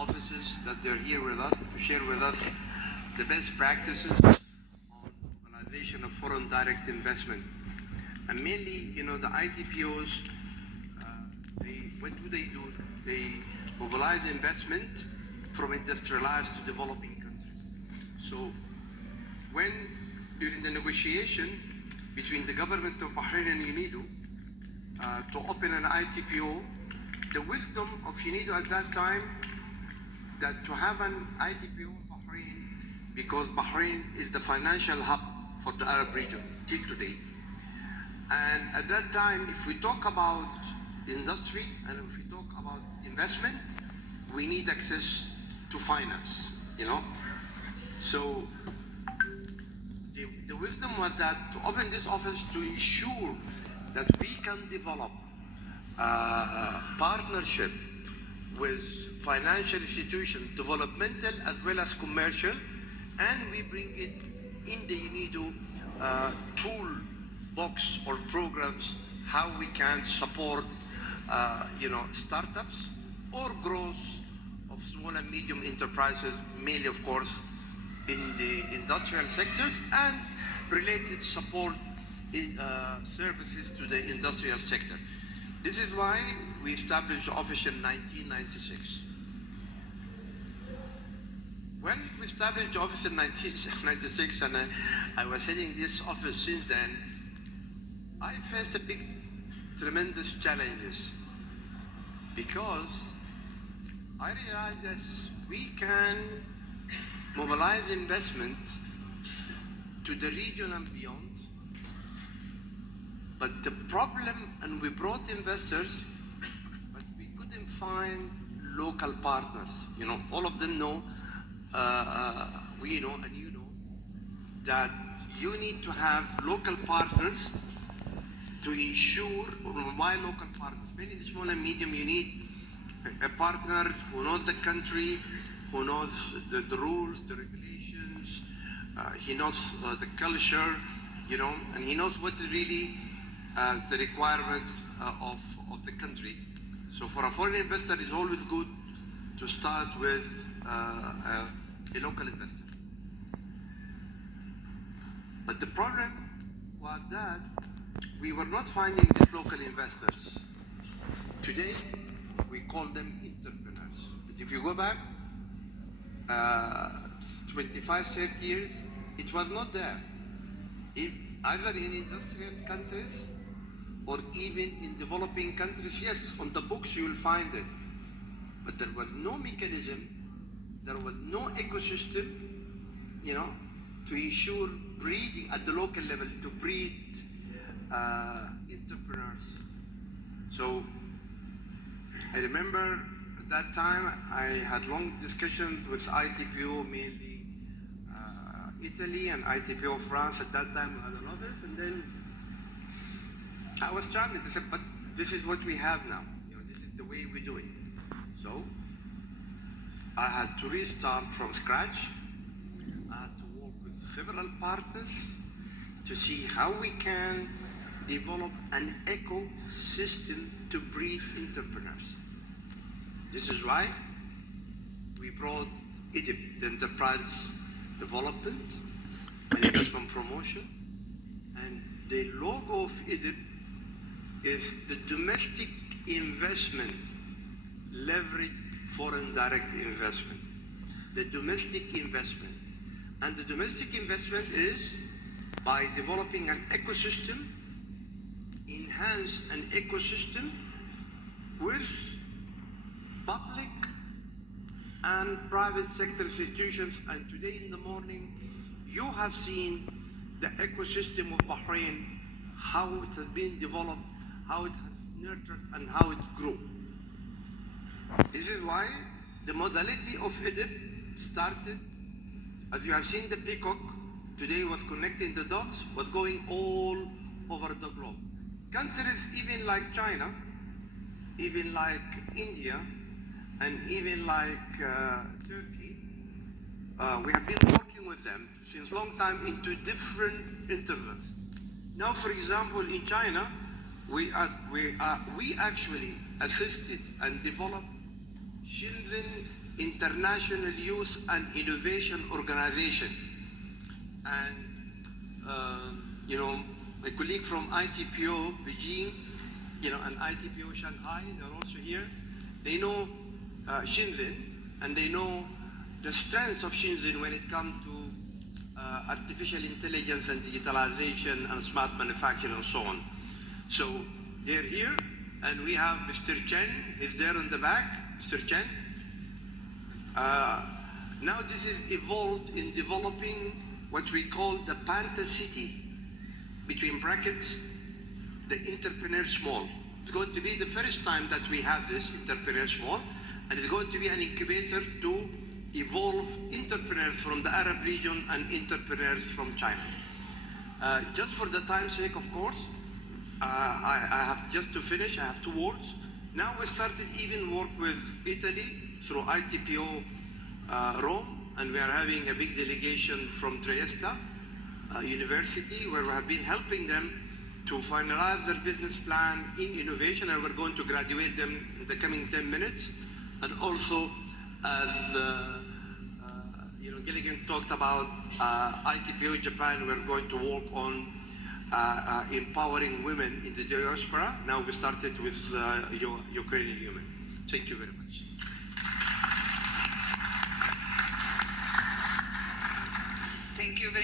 officers that they're here with us to share with us the best practices on mobilization of foreign direct investment. And mainly, the ITPOs, what do? They mobilize investment from industrialized to developing countries. So when, during the negotiation between the government of Bahrain and UNIDO to open an ITPO, the wisdom of UNIDO at that time, that to have an ITPO in Bahrain, because Bahrain is the financial hub for the Arab region till today. And at that time, if we talk about industry and if we talk about investment, we need access to finance, So the wisdom was that to open this office to ensure that we can develop a partnership with financial institutions, developmental as well as commercial, and we bring it in the UNIDO toolbox or programs, how we can support startups or growth of small and medium enterprises, mainly of course in the industrial sectors, and related support services to the industrial sector. This is why we established the office in 1996. When we established the office in 1996, and I was heading this office since then, I faced tremendous challenges, because I realized that we can mobilize investment to the region and beyond, but the problem, and we brought investors, but we couldn't find local partners. All of them know, we know, and you know, that you need to have local partners to ensure, why local partners? Many in small and medium, you need a partner who knows the country, who knows the rules, the regulations, he knows the culture, and he knows what is really the requirements of the country. So for a foreign investor, it's always good to start with a local investor. But the problem was that we were not finding these local investors. Today, we call them entrepreneurs. But if you go back 25, 30 years, it was not there. Either in industrial countries or even in developing countries, yes, on the books you will find it. But there was no mechanism, there was no ecosystem, to ensure breeding at the local level, to breed entrepreneurs. So I remember at that time I had long discussions with ITPO, mainly Italy, and ITPO France. At that time we had a lot of it, and then I was stranded. I said, but this is what we have now. This is the way we do it. So I had to restart from scratch. I had to work with several partners to see how we can develop an ecosystem to breed entrepreneurs. This is why we brought EDIP, the Enterprise Development and Investment Promotion, and the logo of EDIP is the domestic investment leverage foreign direct investment. The domestic investment. And the domestic investment is by developing an ecosystem, enhance an ecosystem with public and private sector institutions. And today in the morning, you have seen the ecosystem of Bahrain, how it has been developed, how it has nurtured, and how it grew. This is why the modality of EDIP started, as you have seen the peacock, today was connecting the dots, was going all over the globe. Countries even like China, even like India, and even like Turkey, we have been working with them since long time into different intervals. Now, for example, in China, we actually assisted and developed children International Youth and Innovation Organization. And, you know, a colleague from ITPO Beijing, you know, and ITPO Shanghai, they're also here. They know Shenzhen, and they know the strengths of Shenzhen when it comes to artificial intelligence and digitalization and smart manufacturing and so on. So they're here, and we have Mr. Chen, he's there on the back, Mr. Chen. Now this is evolved in developing what we call the Panta City, between brackets, the entrepreneur small. It's going to be the first time that we have this entrepreneur small, and it's going to be an incubator to evolve entrepreneurs from the Arab region and entrepreneurs from China. Just for the time's sake, of course, I have just to finish, I have 2 words. Now we started even work with Italy through ITPO Rome, and we are having a big delegation from Trieste University, where we have been helping them to finalize their business plan in innovation, and we're going to graduate them in the coming 10 minutes. And also, as you know, Gilligan talked about ITPO Japan, we're going to work on empowering women in the diaspora. Now we started with Ukrainian women. Thank you very much.